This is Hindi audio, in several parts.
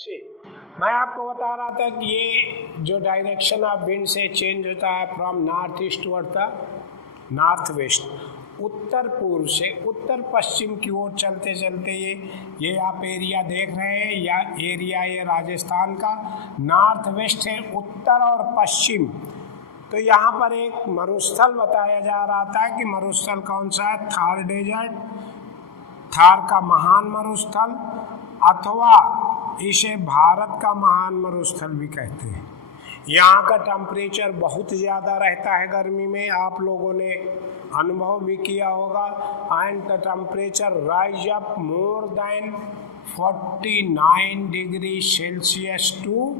मैं आपको बता रहा था कि ये जो डायरेक्शन ऑफ विंड से चेंज होता है from north east toward the north west, उत्तर पूर्व से उत्तर पश्चिम की ओर चलते चलते ये आप एरिया देख रहे हैं, या एरिया ये राजस्थान का नॉर्थ वेस्ट है, उत्तर और पश्चिम। तो यहाँ पर एक मरुस्थल बताया जा रहा था कि मरुस्थल कौन सा है, थार डेजर्ट, थार का महान मरुस्थल, अथवा इसे भारत का महान मरुस्थल भी कहते हैं। यहाँ का टेम्परेचर बहुत ज़्यादा रहता है गर्मी में, आप लोगों ने अनुभव भी किया होगा। And the temperature rise up more than 49 degree Celsius to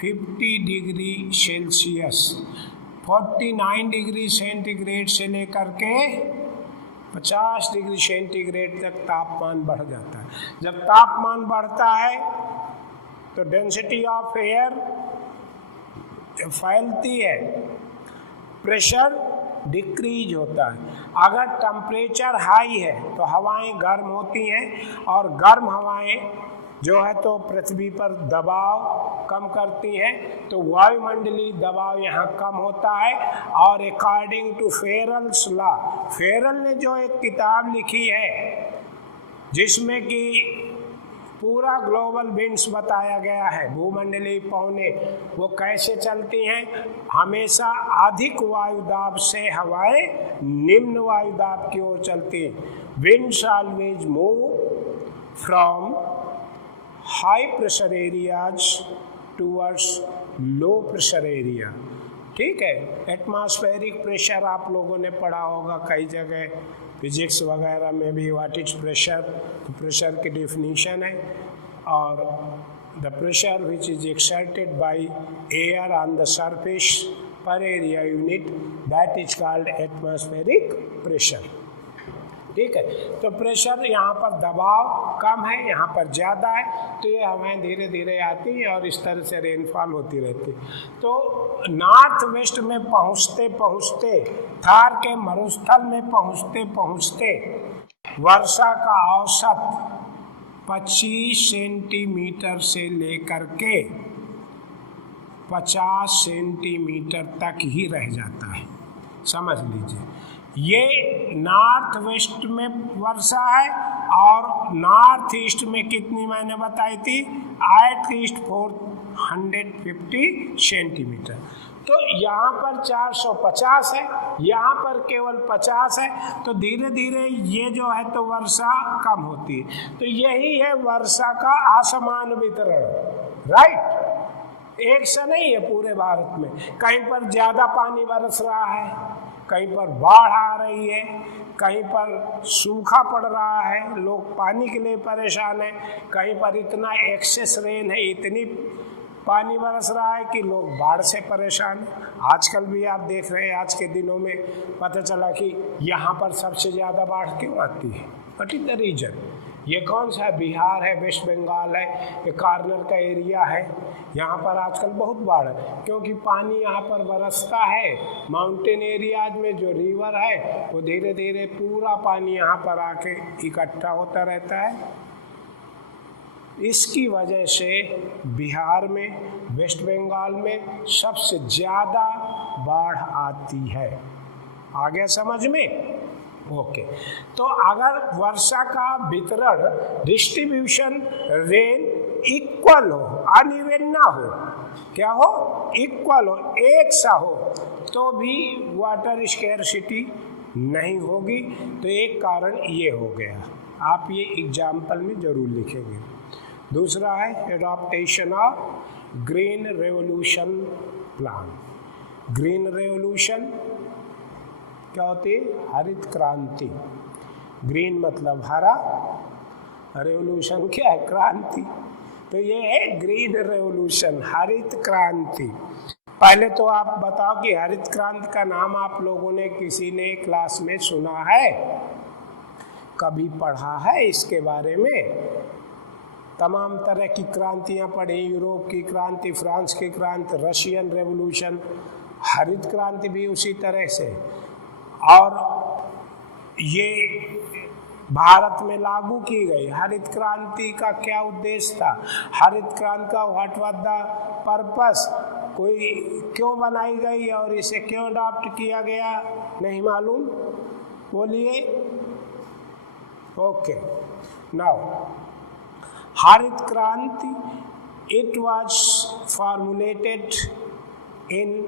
50 degree Celsius. 49 degree centigrade से लेकर के 50 डिग्री सेंटीग्रेड तक तापमान बढ़ जाता है। जब तापमान बढ़ता है तो डेंसिटी ऑफ एयर फैलती है, प्रेशर डिक्रीज होता है। अगर टेम्परेचर हाई है तो हवाएं गर्म होती हैं, और गर्म हवाएं जो है तो पृथ्वी पर दबाव कम करती हैं, तो वायुमंडलीय दबाव यहाँ कम होता है। और अकॉर्डिंग टू फेरल्स लॉ, फेरल ने जो एक किताब लिखी है जिसमें कि पूरा ग्लोबल विंड्स बताया गया है, भूमंडलीय पवनें वो कैसे चलती हैं, हमेशा अधिक वायुदाब से हवाएं निम्न वायुदाब की ओर चलती हैं। Winds always move from high pressure areas towards low pressure area. ठीक है, एटमॉस्फेरिक प्रेशर आप लोगों ने पढ़ा होगा कई जगह, फिजिक्स वगैरह में भी, व्हाट इज प्रेशर, तो प्रेशर की डेफिनेशन है, और the pressure which is exerted by air on the surface per area unit, that is called atmospheric pressure. ठीक है, तो प्रेशर यहाँ पर दबाव कम है, यहाँ पर ज़्यादा है, तो ये हवाएं धीरे धीरे आती हैं और इस तरह से रेनफॉल होती रहती है। तो नॉर्थ वेस्ट में पहुँचते पहुँचते, थार के मरुस्थल में पहुँचते पहुँचते वर्षा का औसत 25 सेंटीमीटर से लेकर के 50 सेंटीमीटर तक ही रह जाता है, समझ लीजिए। ये नॉर्थ वेस्ट में वर्षा है, और नॉर्थ ईस्ट में कितनी मैंने बताई थी, एट लीस्ट 450 सेंटीमीटर। तो यहाँ पर 450 है, यहाँ पर केवल 50 है, तो धीरे धीरे ये जो है तो वर्षा कम होती है। तो यही है वर्षा का असमान वितरण, राइट। एक सा नहीं है पूरे भारत में, कहीं पर ज़्यादा पानी बरस रहा है, कहीं पर बाढ़ आ रही है, कहीं पर सूखा पड़ रहा है, लोग पानी के लिए परेशान हैं, कहीं पर इतना एक्सेस रेन है, इतनी पानी बरस रहा है कि लोग बाढ़ से परेशान हैं। आजकल भी आप देख रहे हैं, आज के दिनों में पता चला कि यहाँ पर सबसे ज़्यादा बाढ़ क्यों आती है, व्हाट इज द रीजन। ये कौन सा है, बिहार है, वेस्ट बंगाल है, ये कॉर्नर का एरिया है, यहाँ पर आजकल बहुत बाढ़ है, क्योंकि पानी यहाँ पर बरसता है। माउंटेन एरियाज में जो रिवर है वो धीरे धीरे पूरा पानी यहाँ पर आके इकट्ठा होता रहता है। इसकी वजह से बिहार में, वेस्ट बंगाल में सबसे ज़्यादा बाढ़ आती है। आ गया समझ में? ओके। तो अगर वर्षा का वितरण, डिस्ट्रीब्यूशन, रेन इक्वल हो, अनइवन ना हो, क्या हो, इक्वल हो, एक सा हो, तो भी वाटर स्कैर्सिटी नहीं होगी। तो एक कारण ये हो गया, आप ये एग्जाम्पल में जरूर लिखेंगे। दूसरा है adaptation of green revolution plan. Green revolution क्या होती है, हरित क्रांति। ग्रीन मतलब हरा, रेवोल्यूशन क्या है, क्रांति। तो ये है ग्रीन रेवोल्यूशन, हरित क्रांति। पहले तो आप बताओ कि हरित क्रांति का नाम आप लोगों ने किसी ने क्लास में सुना है, कभी पढ़ा है इसके बारे में? तमाम तरह की क्रांतियाँ पढ़ी, यूरोप की क्रांति, फ्रांस की क्रांति, रशियन रेवोल्यूशन, हरित क्रांति भी उसी तरह से। और ये भारत में लागू की गई। हरित क्रांति का क्या उद्देश्य था? हरित क्रांति का व्हाट वाज द पर्पस? कोई क्यों बनाई गई और इसे क्यों अडॉप्ट किया गया, नहीं मालूम? बोलिए। ओके, नाउ हरित क्रांति, it was formulated in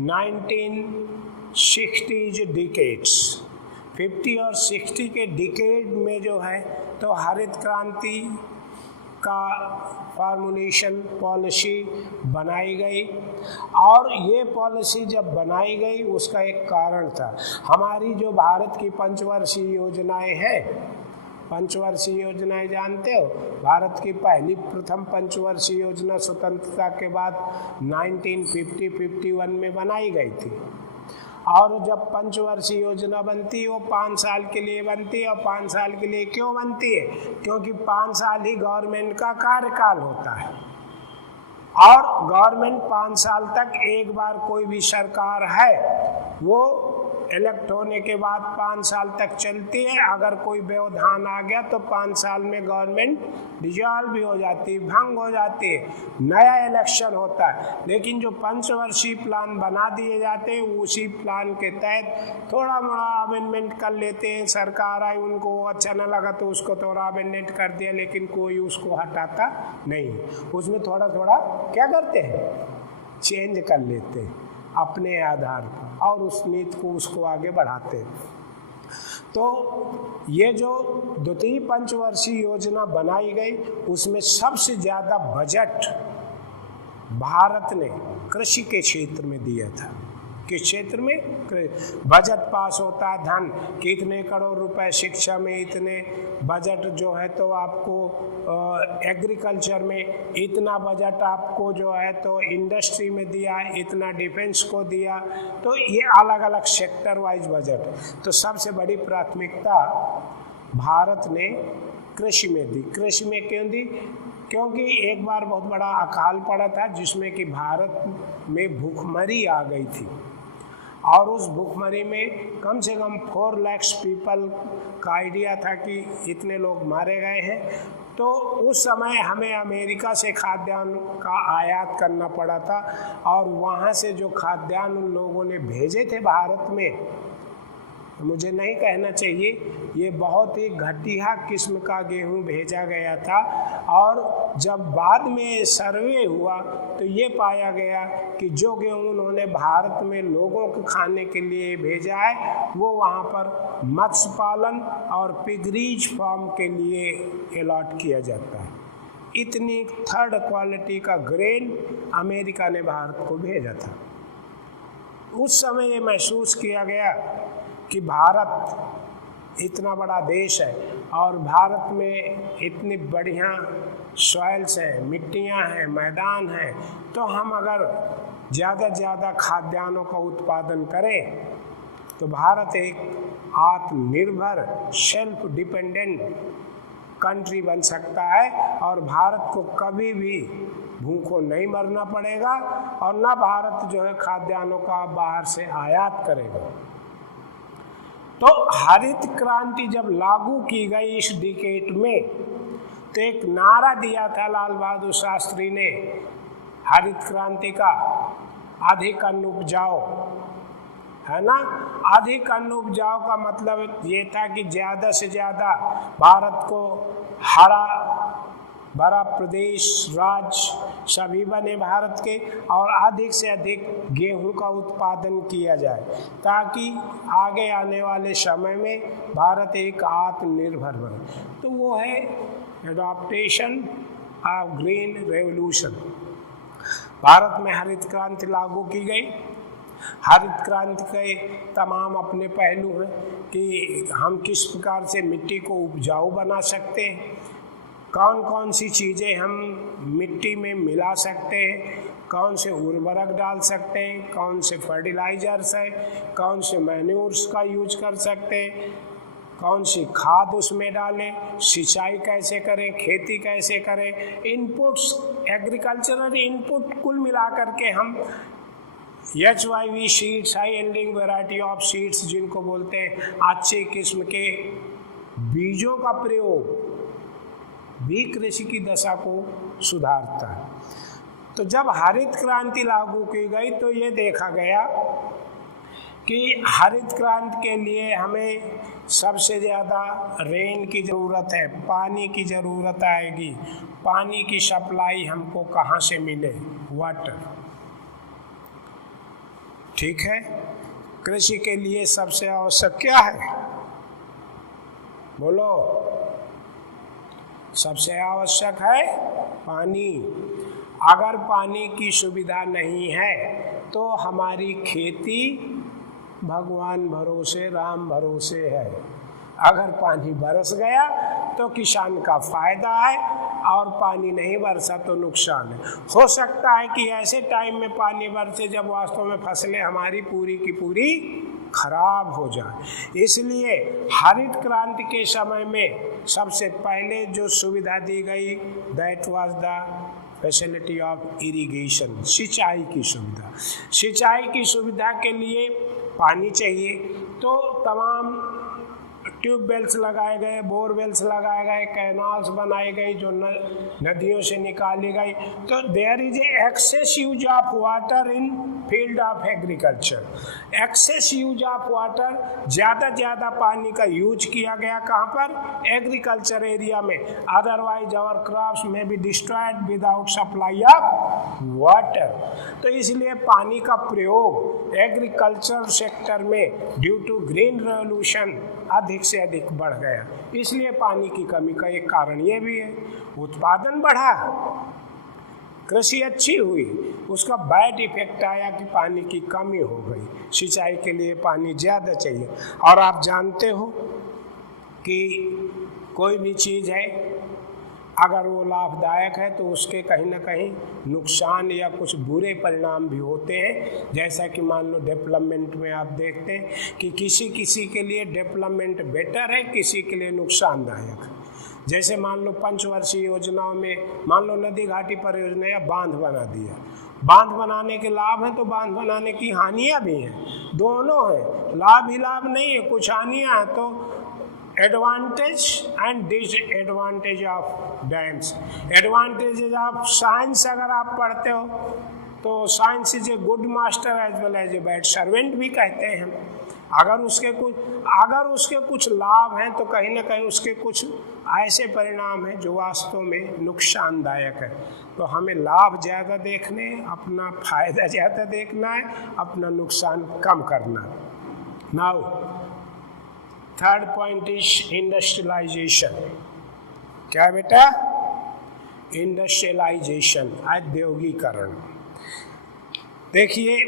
1960s decades. 50 और 60 के डिकेड में जो है तो हरित क्रांति का फॉर्मुलेशन पॉलिसी बनाई गई। और ये पॉलिसी जब बनाई गई उसका एक कारण था। हमारी जो भारत की पंचवर्षीय योजनाएं हैं, पंचवर्षीय योजनाएं जानते हो? भारत की प्रथम पंचवर्षीय योजना स्वतंत्रता के बाद 1950-51 में बनाई गई थी। और जब पंचवर्षीय योजना बनती है वो 5 साल के लिए बनती है। और 5 साल के लिए क्यों बनती है? क्योंकि 5 साल ही गवर्नमेंट का कार्यकाल होता है। और गवर्नमेंट 5 साल तक, एक बार कोई भी सरकार है वो इलेक्ट होने के बाद 5 साल तक चलती है। अगर कोई व्यवधान आ गया तो 5 साल में गवर्नमेंट डिसॉल्व भी हो जाती है, भंग हो जाती है, नया इलेक्शन होता है। लेकिन जो पंचवर्षीय प्लान बना दिए जाते हैं उसी प्लान के तहत थोड़ा मोड़ा अमेंडमेंट कर लेते हैं। सरकार आई, उनको अच्छा न लगा तो उसको थोड़ा अमेंडमेंट कर दिया, लेकिन कोई उसको हटाता नहीं। उसमें थोड़ा थोड़ा क्या करते हैं, चेंज कर लेते हैं अपने आधार पर और उस नीति को उसको आगे बढ़ाते हैं। तो ये जो द्वितीय पंचवर्षीय योजना बनाई गई उसमें सबसे ज़्यादा बजट भारत ने कृषि के क्षेत्र में दिया था। किस क्षेत्र में? बजट पास होता है, धन कितने करोड़ रुपए शिक्षा में, इतने बजट जो है तो आपको एग्रीकल्चर में, इतना बजट आपको जो है तो इंडस्ट्री में दिया, इतना डिफेंस को दिया। तो ये अलग अलग सेक्टर वाइज बजट। तो सबसे बड़ी प्राथमिकता भारत ने कृषि में दी। कृषि में क्यों दी? क्योंकि एक बार बहुत बड़ा अकाल पड़ा था जिसमें कि भारत में भूखमरी आ गई थी। और उस भूखमरी में कम से कम 4 लाख पीपल का आइडिया था कि इतने लोग मारे गए हैं। तो उस समय हमें अमेरिका से खाद्यान्न का आयात करना पड़ा था। और वहाँ से जो खाद्यान्न उन लोगों ने भेजे थे भारत में, मुझे नहीं कहना चाहिए, ये बहुत ही घटिया किस्म का गेहूं भेजा गया था। और जब बाद में सर्वे हुआ तो ये पाया गया कि जो गेहूं उन्होंने भारत में लोगों को खाने के लिए भेजा है वो वहाँ पर मत्स्य पालन और पिगरीज फार्म के लिए अलॉट किया जाता है। इतनी थर्ड क्वालिटी का ग्रेन अमेरिका ने भारत को भेजा था। उस समय ये महसूस किया गया कि भारत इतना बड़ा देश है और भारत में इतनी बढ़िया सॉइल्स हैं, मिट्टियाँ हैं, मैदान हैं, तो हम अगर ज़्यादा से ज़्यादा खाद्यान्नों का उत्पादन करें तो भारत एक आत्मनिर्भर सेल्फ डिपेंडेंट कंट्री बन सकता है। और भारत को कभी भी भूखों नहीं मरना पड़ेगा और न भारत जो है खाद्यान्नों का बाहर से आयात करेगा। तो हरित क्रांति जब लागू की गई इस डिकेड में तो एक नारा दिया था लाल बहादुर शास्त्री ने हरित क्रांति का, अधिक अन्न उपजाओ, है ना। अधिक अन्न उपजाओ का मतलब ये था कि ज़्यादा से ज़्यादा भारत को हरा भरा प्रदेश, राज्य सभी बने भारत के, और अधिक से अधिक गेहूं का उत्पादन किया जाए ताकि आगे आने वाले समय में भारत एक आत्मनिर्भर बने। तो वो है adaptation of green revolution. Bharat में हरित क्रांति लागू की गई। हरित क्रांति के तमाम अपने पहलू हैं कि हम किस प्रकार से मिट्टी को उपजाऊ बना सकते हैं, कौन कौन सी चीज़ें हम मिट्टी में मिला सकते हैं, कौन से उर्वरक डाल सकते हैं, कौन से फर्टिलाइजर्स हैं, कौन से मैन्यूर्स का यूज कर सकते हैं, कौन सी खाद उसमें डालें, सिंचाई कैसे करें, खेती कैसे करें, इनपुट्स, एग्रीकल्चरल इनपुट कुल मिला करके हम HYV seeds, high yielding variety of seeds, जिनको बोलते हैं अच्छे किस्म के बीजों का प्रयोग भी कृषि की दशा को सुधारता है। तो जब हरित क्रांति लागू की गई तो ये देखा गया कि हरित क्रांति के लिए हमें सबसे ज़्यादा रेन की ज़रूरत है, पानी की ज़रूरत आएगी। पानी की सप्लाई हमको कहाँ से मिले? वाटर। ठीक है, कृषि के लिए सबसे आवश्यक क्या है? बोलो। सबसे आवश्यक है पानी। अगर पानी की सुविधा नहीं है तो हमारी खेती भगवान भरोसे, राम भरोसे है। अगर पानी बरस गया तो किसान का फायदा है, और पानी नहीं बरसा तो नुकसान है। हो सकता है कि ऐसे टाइम में पानी बरसे जब वास्तव में फसलें हमारी पूरी की पूरी खराब हो जाए। इसलिए हरित क्रांति के समय में सबसे पहले जो सुविधा दी गई, that was the facility of irrigation, सिंचाई की सुविधा। सिंचाई की सुविधा के लिए पानी चाहिए, तो तमाम ट्यूबवेल्स लगाए गए, बोरवेल्स लगाए गए, कैनाल्स बनाए गए जो नदियों से निकाली गई। तो there is a excess use of water in field of agriculture. Excess use of water, ज़्यादा पानी का यूज किया गया कहाँ पर? एग्रीकल्चर एरिया में। अदरवाइज आवर क्रॉप्स में be destroyed without supply of water. तो इसलिए पानी का प्रयोग एग्रीकल्चर सेक्टर में ड्यू टू ग्रीन रेवोल्यूशन अधिक से अधिक बढ़ गया। इसलिए पानी की कमी का एक कारण ये भी है। उत्पादन बढ़ा, कृषि अच्छी हुई, उसका बैड इफेक्ट आया कि पानी की कमी हो गई। सिंचाई के लिए पानी ज़्यादा चाहिए। और आप जानते हो कि कोई भी चीज़ है, अगर वो लाभदायक है तो उसके कहीं ना कहीं नुकसान या कुछ बुरे परिणाम भी होते हैं। जैसा कि मान लो डेवलपमेंट में आप देखते हैं कि किसी के लिए डेवलपमेंट बेटर है, किसी के लिए नुकसानदायक है। जैसे मान लो पंचवर्षीय योजनाओं में मान लो नदी घाटी परियोजना या बांध बना दिया। बांध बनाने के लाभ हैं तो बांध बनाने की हानियाँ भी हैं, दोनों हैं। लाभ ही लाभ नहीं है, कुछ हानियाँ हैं। तो advantage and disadvantage of dams. Advantages of science अगर आप पढ़ते हो तो science is a good master as well as a bad servant भी कहते हैं हम। अगर उसके कुछ लाभ हैं तो कहीं ना कहीं उसके कुछ ऐसे परिणाम हैं जो वास्तव में नुकसानदायक है। तो हमें लाभ ज़्यादा देखने, अपना फायदा ज़्यादा देखना है, अपना नुकसान कम करना। Now third point is industrialisation. क्या बेटा? इंडस्ट्रियलाइजेशन, औद्योगिकरण। देखिए,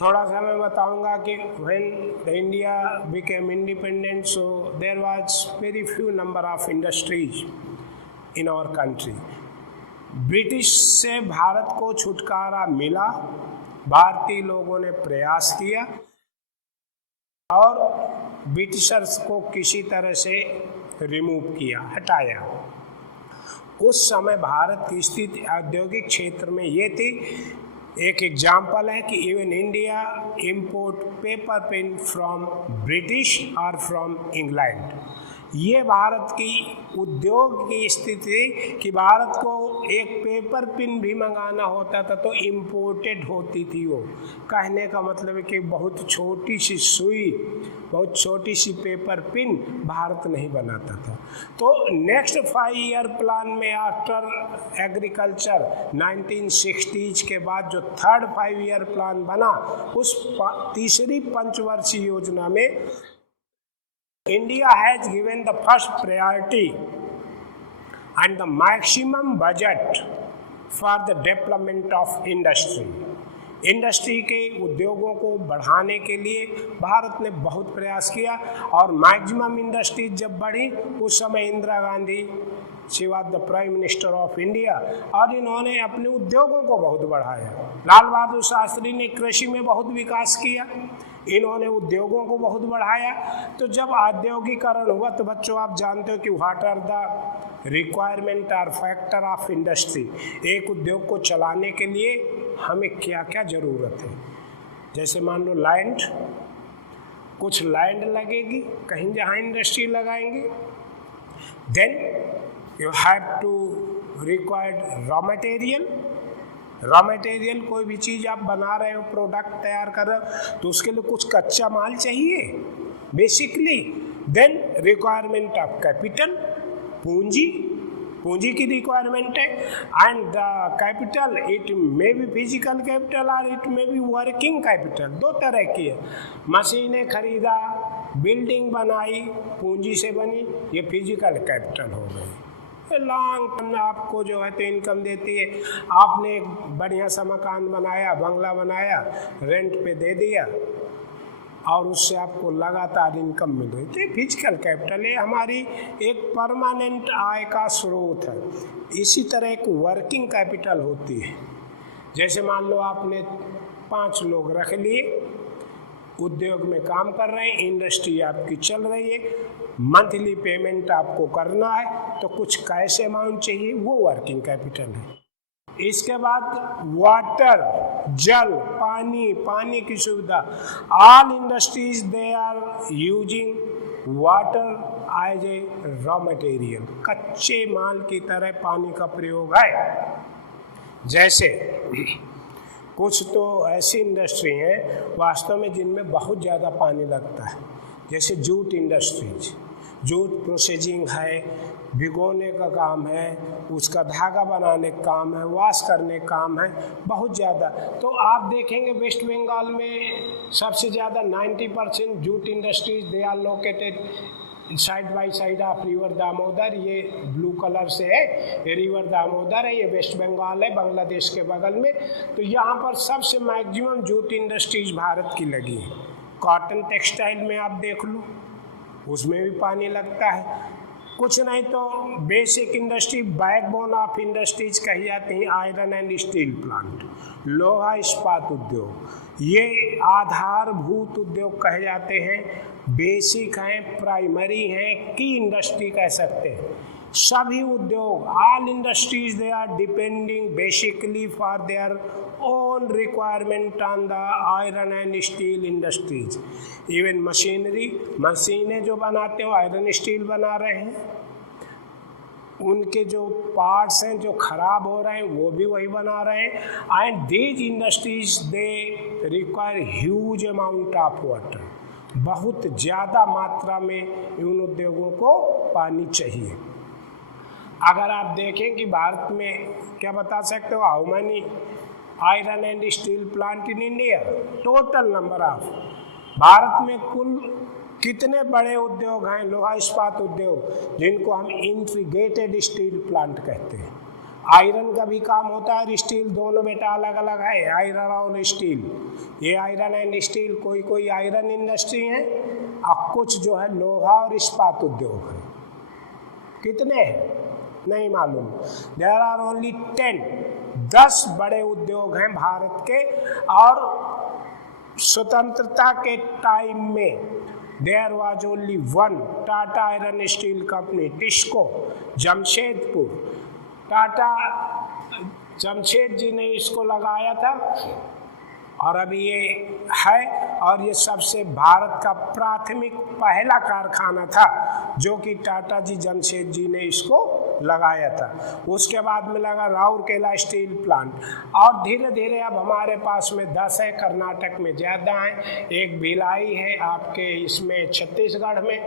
थोड़ा सा मैं बताऊंगा कि when the India became independent, so there was very few number of industries in our country. British से भारत को छुटकारा मिला, भारतीय लोगों ने प्रयास किया और ब्रिटिशर्स को किसी तरह से रिमूव किया, हटाया। उस समय भारत की स्थिति औद्योगिक क्षेत्र में ये थी, एक एग्जाम्पल है कि even India import paper pen from British और फ्रॉम इंग्लैंड। ये भारत की उद्योग की स्थिति कि भारत को एक पेपर पिन भी मंगाना होता था तो इम्पोर्टेड होती थी। वो कहने का मतलब है कि बहुत छोटी सी सुई, बहुत छोटी सी पेपर पिन भारत नहीं बनाता था। तो नेक्स्ट 5 ईयर प्लान में आफ्टर एग्रीकल्चर 1960s के बाद जो थर्ड 5 ईयर प्लान बना, उस तीसरी पंचवर्षीय योजना में India has given the first priority and the maximum budget for the development of industry. Industry के उद्योगों को बढ़ाने के लिए भारत ने बहुत प्रयास किया और मैक्सिमम इंडस्ट्रीज जब बढ़ी उस समय Indira Gandhi she was the prime minister of India और इन्होंने अपने उद्योगों को बहुत बढ़ाया। लाल बहादुर शास्त्री ने कृषि में बहुत विकास किया, इन्होंने उद्योगों को बहुत बढ़ाया। तो जब औद्योगिकरण हुआ तो बच्चों आप जानते हो कि व्हाट आर द रिक्वायरमेंट और फैक्टर ऑफ इंडस्ट्री। एक उद्योग को चलाने के लिए हमें क्या क्या ज़रूरत है। जैसे मान लो लैंड, कुछ लैंड लगेगी कहीं जहाँ इंडस्ट्री लगाएंगे। Then you have to required raw material. Raw material कोई भी चीज़ आप बना रहे हो, प्रोडक्ट तैयार कर रहे हो, तो उसके लिए कुछ कच्चा माल चाहिए basically. Then requirement of capital, पूंजी की रिक्वायरमेंट है। And the capital, it may be physical capital और it may be working capital, दो तरह की है। मशीनें खरीदा, बिल्डिंग बनाई, पूंजी से बनी, ये फिजिकल कैपिटल हो गई। लॉन्ग टर्म आपको जो है तो इनकम देती है। आपने एक बढ़िया सा मकान बनाया, बंगला बनाया, रेंट पे दे दिया और उससे आपको लगातार इनकम मिल रही, तो फिजिकल कैपिटल है, हमारी एक परमानेंट आय का स्रोत है। इसी तरह एक वर्किंग कैपिटल होती है। जैसे मान लो आपने 5 लोग रख लिए, उद्योग में काम कर रहे हैं, इंडस्ट्री आपकी चल रही है, मंथली पेमेंट आपको करना है, तो कुछ कैश अमाउंट चाहिए, वो वर्किंग कैपिटल है। इसके बाद वाटर, जल, पानी की सुविधा। All industries they are using water as a raw material, कच्चे माल की तरह पानी का प्रयोग है। जैसे कुछ तो ऐसी इंडस्ट्री हैं वास्तव में जिनमें बहुत ज़्यादा पानी लगता है, जैसे जूट इंडस्ट्रीज, जूट प्रोसेसिंग है, भिगोने का काम है, उसका धागा बनाने का काम है, वॉश करने का काम है, बहुत ज़्यादा। तो आप देखेंगे वेस्ट बंगाल में सबसे ज़्यादा 90% jute industries they are located side by side of river Damodar. ये ब्लू कलर से है, ये रिवर दामोदर है, ये वेस्ट बंगाल है, बांग्लादेश के बगल में। तो यहाँ पर सबसे मैक्सिमम जूट इंडस्ट्रीज भारत की लगी है। कॉटन टेक्सटाइल में आप देख लो, उसमें भी पानी लगता है। कुछ नहीं तो basic industry, backbone of industries कही जाती हैं आयरन एंड स्टील प्लांट, लोहा इस्पात उद्योग, ये आधारभूत उद्योग कहे जाते हैं, बेसिक हैं, प्राइमरी हैं, की इंडस्ट्री कह सकते हैं। सभी उद्योग, all industries they are depending basically for their own requirement on the iron and steel industries. Even मशीनें जो बनाते हो आयरन स्टील बना रहे हैं, उनके जो पार्ट्स हैं जो खराब हो रहे हैं वो भी वही बना रहे हैं। And these industries they require huge amount of water, बहुत ज़्यादा मात्रा में इन उद्योगों को पानी चाहिए। अगर आप देखें कि भारत में क्या बता सकते हो, how many iron and steel plant in India, total number of, Bharat में कुल कितने बड़े उद्योग हैं, लोहा इस्पात उद्योग, जिनको हम इंटीग्रेटेड स्टील प्लांट कहते हैं। आयरन का भी काम होता है और स्टील, दोनों बेटा अलग अलग है, आयरन और स्टील। ये आयरन एंड स्टील, कोई आयरन इंडस्ट्री है और कुछ जो है लोहा और इस्पात उद्योग है। कितने हैं नहीं मालूम, देयर आर ओनली 10 बड़े उद्योग हैं भारत के। और स्वतंत्रता के टाइम में there was only 1 Tata iron steel company, TISCO, Jamshedpur. Jamshed ji ने इसको लगाया था और अभी ये है, और ये सबसे भारत का प्राथमिक पहला कारखाना था जो कि टाटा जी, जमशेद जी ने इसको लगाया था। उसके बाद में लगा राउरकेला स्टील प्लांट, और धीरे धीरे अब हमारे पास में 10 है, कर्नाटक में ज़्यादा हैं, एक भिलाई है आपके इसमें छत्तीसगढ़ में,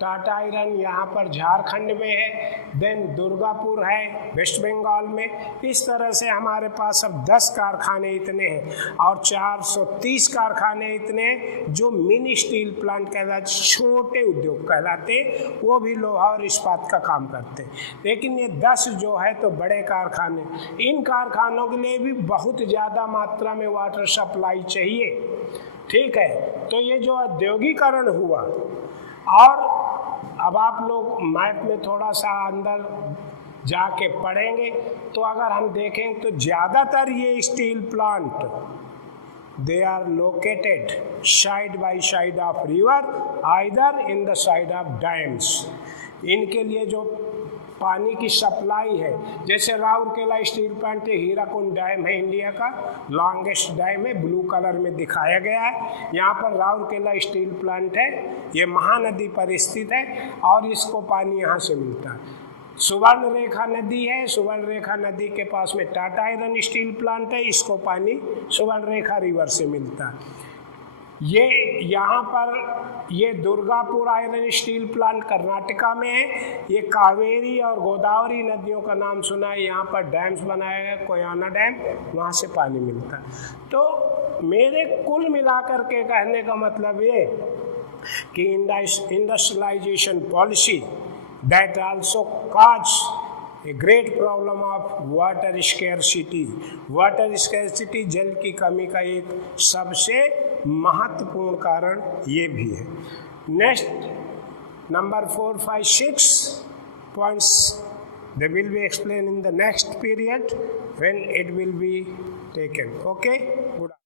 टाटा आयरन यहाँ पर झारखंड में है, देन दुर्गापुर है वेस्ट बंगाल में। इस तरह से हमारे पास अब 10 कारखाने इतने हैं और 430 कारखाने इतने जो मिनी स्टील प्लांट कहलाते, छोटे उद्योग कहलाते, वो भी लोहा और इस्पात का काम करते। लेकिन ये 10 जो है तो बड़े कारखाने, इन कारखानों के लिए भी बहुत ज़्यादा मात्रा में वाटर सप्लाई चाहिए। ठीक है, तो ये जो औद्योगिकरण हुआ, और अब आप लोग मैप में थोड़ा सा अंदर जाके पढ़ेंगे तो अगर हम देखें तो ज़्यादातर ये steel plant they are located side by side of river, either in the side of dams. इनके लिए जो पानी की सप्लाई है। जैसे राउरकेला स्टील प्लांट है, हीराकुंड डैम है, इंडिया का लॉन्गेस्ट डैम है, ब्लू कलर में दिखाया गया है। यहाँ पर राउरकेला स्टील प्लांट है, ये महानदी पर स्थित है और इसको पानी यहाँ से मिलता है। सुवर्ण रेखा नदी है, सुवर्ण रेखा नदी के पास में टाटा आयरन स्टील प्लांट है, इसको पानी सुवर्ण रेखा रिवर से मिलता है। ये यहाँ पर ये Durgapur iron steel plant Karnataka में है। ये कावेरी और गोदावरी नदियों का नाम सुना है, यहाँ पर डैम्स बनाया गया, कोयना डैम, वहाँ से पानी मिलता है। तो मेरे कुल मिलाकर के कहने का मतलब ये कि industrialisation policy that also caused a great problem of water scarcity. Water scarcity जल की कमी का एक सबसे महत्वपूर्ण कारण ये भी है। Next number 4, 5, 6 points they will be explained in the next period when it will be taken. Okay, good.